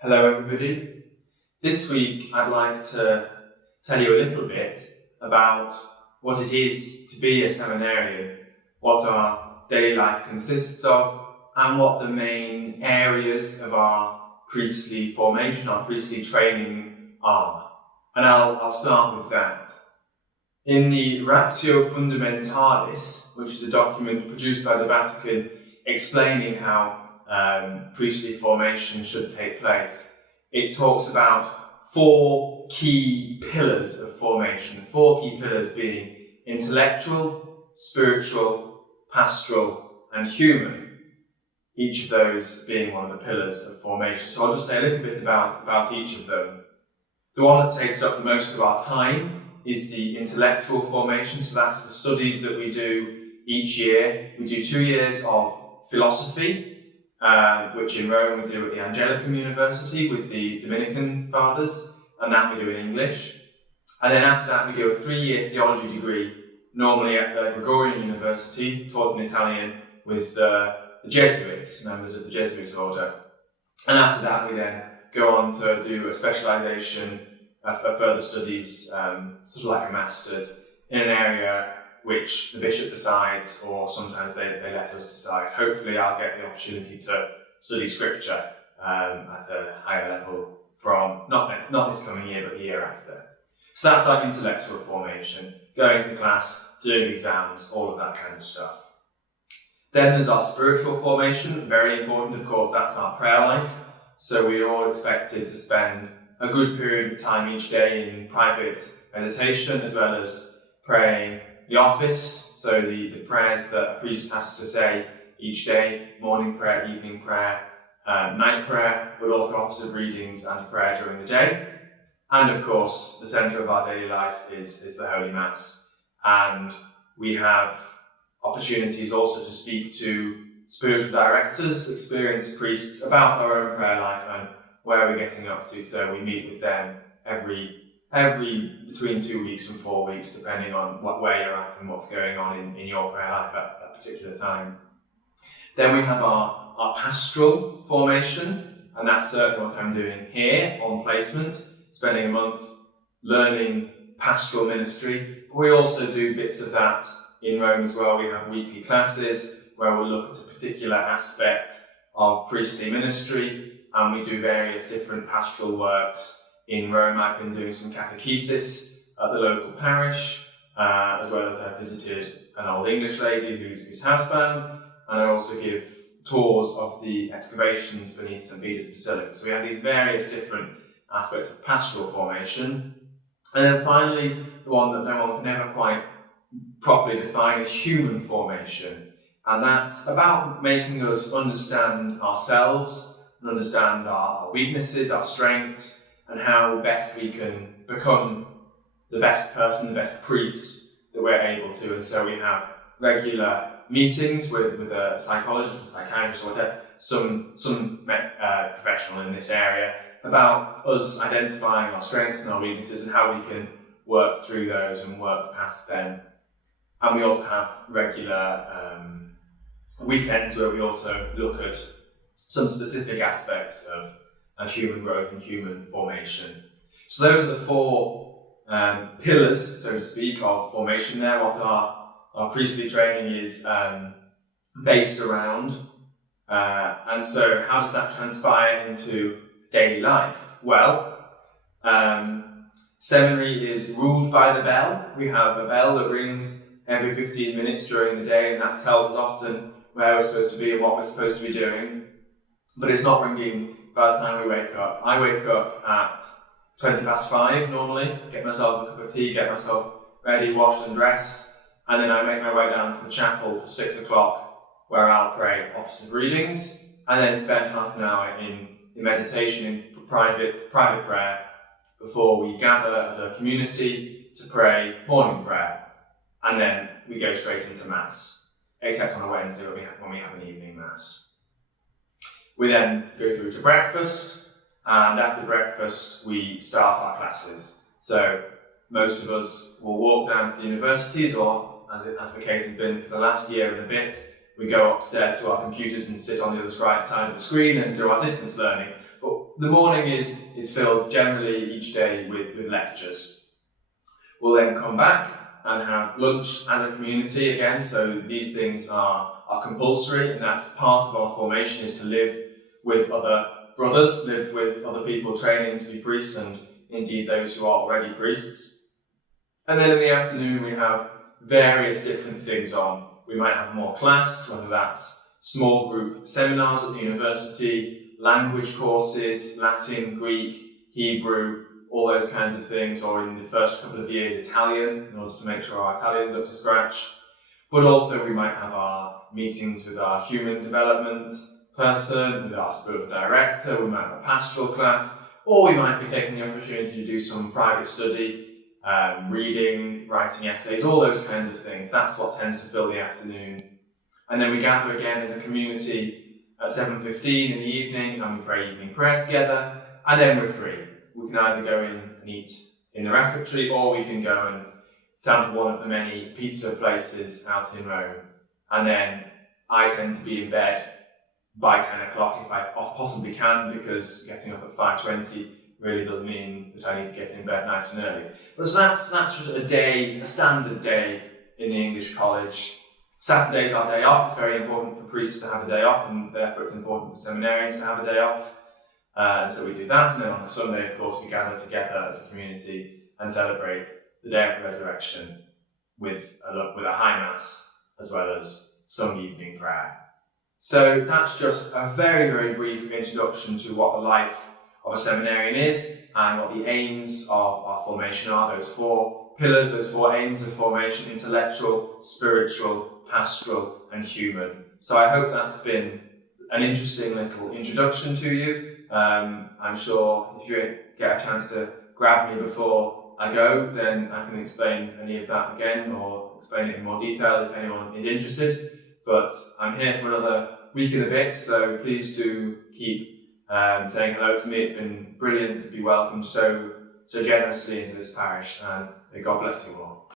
Hello everybody. This week I'd like to tell you a little bit about what it is to be a seminarian, what our daily life consists of, and what the main areas of our priestly formation, our priestly training are. And I'll start with that. In the Ratio Fundamentalis, which is a document produced by the Vatican explaining how priestly formation should take place, it talks about four key pillars of formation. Four key pillars being intellectual, spiritual, pastoral, and human. Each of those being one of the pillars of formation. So I'll just say a little bit about each of them. The one that takes up the most of our time is the intellectual formation. So that's the studies that we do each year. We do 2 years of philosophy, which in Rome we do at the Angelicum University with the Dominican fathers, and that we do in English. And then after that we do a 3-year theology degree, normally at the Gregorian University, taught in Italian with the Jesuits, members of the Jesuit order. And after that we then go on to do a specialisation for further studies, sort of like a master's, in an area which the bishop decides, or sometimes they let us decide. Hopefully I'll get the opportunity to study scripture at a higher level from, not this coming year, but the year after. So that's our intellectual formation, going to class, doing exams, all of that kind of stuff. Then there's our spiritual formation, very important, of course, that's our prayer life. So we're all expected to spend a good period of time each day in private meditation, as well as praying the office, so the prayers that a priest has to say each day, morning prayer, evening prayer, night prayer, but also office of readings and prayer during the day. And of course, the centre of our daily life is the Holy Mass. And we have opportunities also to speak to spiritual directors, experienced priests, about our own prayer life and where we're getting up to. So we meet with them every between 2 weeks and 4 weeks, depending on where you're at and what's going on in your prayer life at that particular time. Then we have our pastoral formation, and that's certainly what I'm doing here on placement, spending a month learning pastoral ministry. But we also do bits of that in Rome as well. We have weekly classes where we'll look at a particular aspect of priestly ministry, and we do various different pastoral works. In Rome, I've been doing some catechesis at the local parish, as well as I've visited an old English lady who's housebound, and I also give tours of the excavations beneath St. Peter's Basilica. So we have these various different aspects of pastoral formation. And then finally, the one that no one can ever quite properly define is human formation. And that's about making us understand ourselves, and understand our weaknesses, our strengths, and how best we can become the best person, the best priest that we're able to. And so we have regular meetings with a psychologist or psychiatrist or whatever, some professional in this area, about us identifying our strengths and our weaknesses and how we can work through those and work past them. And we also have regular weekends where we also look at some specific aspects of human growth and human formation. So those are the four pillars, so to speak, of formation there, what our priestly training is based around. And so how does that transpire into daily life? Well, seminary is ruled by the bell. We have a bell that rings every 15 minutes during the day, and that tells us often where we're supposed to be and what we're supposed to be doing. But it's not ringing by the time we wake up. I wake up at 5:20 normally, get myself a cup of tea, get myself ready, washed and dressed, and then I make my way down to the chapel for 6 o'clock, where I'll pray office of readings, and then spend half an hour in meditation, in private prayer, before we gather as a community to pray morning prayer. And then we go straight into Mass, except on a Wednesday when we have an evening Mass. We then go through to breakfast, and after breakfast we start our classes. So most of us will walk down to the universities, or as the case has been for the last year and a bit, we go upstairs to our computers and sit on the other side of the screen and do our distance learning. But the morning is filled generally each day with lectures. We'll then come back and have lunch as a community again, so these things are compulsory, and that's part of our formation, is to live with other brothers, live with other people training to be priests, and indeed those who are already priests. And then in the afternoon we have various different things on. We might have more class, whether that's small group seminars at the university, language courses, Latin, Greek, Hebrew, all those kinds of things, or in the first couple of years Italian, in order to make sure our Italian's up to scratch. But also we might have our meetings with our human development person, with our spiritual director, we might have a pastoral class, or we might be taking the opportunity to do some private study, reading, writing essays, all those kinds of things. That's what tends to fill the afternoon. And then we gather again as a community at 7:15 in the evening, and we pray evening prayer together, and then we're free. We can either go in and eat in the refectory, or we can go and sample one of the many pizza places out in Rome. And then I tend to be in bed by 10 o'clock if I possibly can, because getting up at 5:20 really does mean that I need to get in bed nice and early. But so that's just a day, a standard day in the English college. Saturday's our day off. It's very important for priests to have a day off, and therefore it's important for seminarians to have a day off. And so we do that, and then on the Sunday, of course, we gather together as a community and celebrate the day of the resurrection with a high mass, as well as some evening prayer. So that's just a very, very brief introduction to what the life of a seminarian is and what the aims of our formation are. Those 4 pillars, those 4 aims of formation: intellectual, spiritual, pastoral and human. So I hope that's been an interesting little introduction to you. I'm sure if you get a chance to grab me before I go, then I can explain any of that again, or explain it in more detail if anyone is interested. But I'm here for another week and a bit, so please do keep saying hello to me. It's been brilliant to be welcomed so generously into this parish, and may God bless you all.